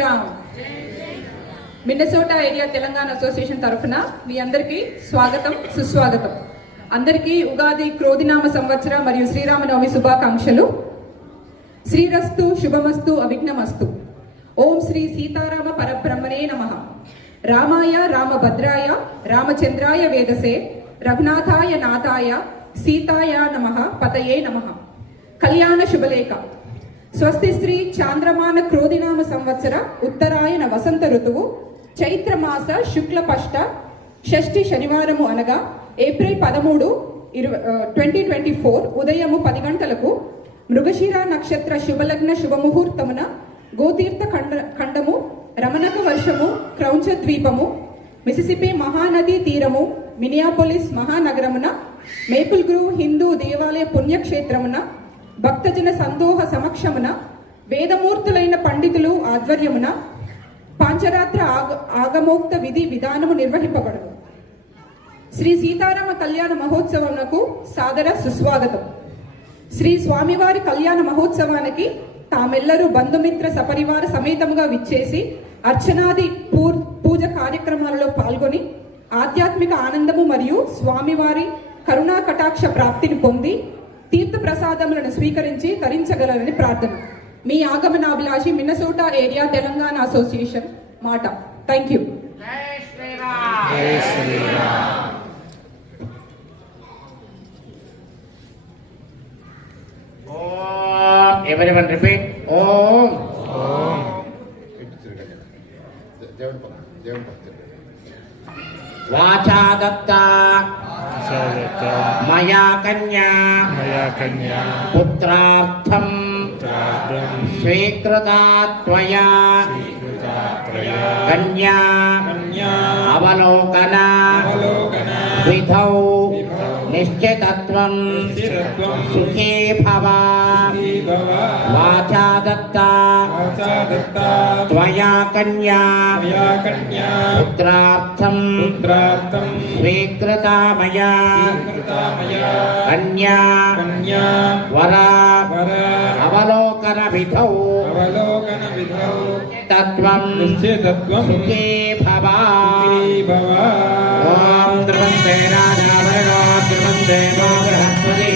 Sriram. Minnesota area Telangana association తరఫున మీ అందరికీ స్వాగతం, సుస్వాగతం. అందరికీ ఉగాది క్రోధినామ సంవత్సర మరియు శ్రీరామనవమి శుభాకాంక్షలు. శ్రీరస్తు శుభమస్తు అవిఘ్నమస్తు. ఓం శ్రీ సీతారామ పరబ్రహ్మణే నమః. రామాయ రామభద్రాయ రామచంద్రాయ వేదసే రఘునాథాయ నాథాయ సీతాయ నమః పతయే నమః. కళ్యాణ శుభలేఖ. స్వస్తి శ్రీ చాంద్రమాన క్రోధినామ సంవత్సర ఉత్తరాయణ వసంత ఋతువు చైత్రమాస శుక్లపష్ట షష్ఠి శనివారము అనగా ఏప్రిల్ 13, 2024 ఉదయము 10 గంటలకు మృగశిర నక్షత్ర శుభలగ్న శుభముహూర్తమున గోతీర్థ ఖండము రమణక వర్షము క్రౌంచ ద్వీపము మిసిసిపి మహానదీ తీరము మినియాపోలిస్ మహానగరమున మేపుల్ గ్రూవ్ హిందూ దేవాలయ పుణ్యక్షేత్రమున భక్తజన సందోహ సమక్షమున వేదమూర్తులైన పండితులు ఆధ్వర్యమున పాంచరాత్ర ఆగమోక్త విధి విధానము నిర్వహింపబడును. శ్రీ సీతారామ కళ్యాణ మహోత్సవమునకు సాదర సుస్వాగతం. శ్రీ స్వామివారి కళ్యాణ మహోత్సవానికి తామెల్లరూ బంధుమిత్ర సపరివార సమేతముగా విచ్చేసి అర్చనాది పూజ కార్యక్రమాలలో పాల్గొని ఆధ్యాత్మిక ఆనందము మరియు స్వామివారి కరుణా కటాక్ష ప్రాప్తిని పొంది తీర్థ ప్రసాదములను స్వీకరించి తరించగలరని ప్రార్థన. మీ ఆగమనాభిలాషి మిన్నసోటా ఏరియా తెలంగాణ అసోసియేషన్ మాట. Thank you. Everyone repeat. Om. Om. Vacha datta. Maya kanya. Putrartham. Svikrata tvaya. Kanya. Avalokana. Vidhau. Nishchitatvam. Sukhi bhava. Vacha datta. Tvaya kanya. Putrartham. Svikrata maya. Kanya. Vara. Avalokana vidhau. Tatvam. Sukhi bhava. Om Dhruvante Raja Varga Dhruvante Bhavrahaswati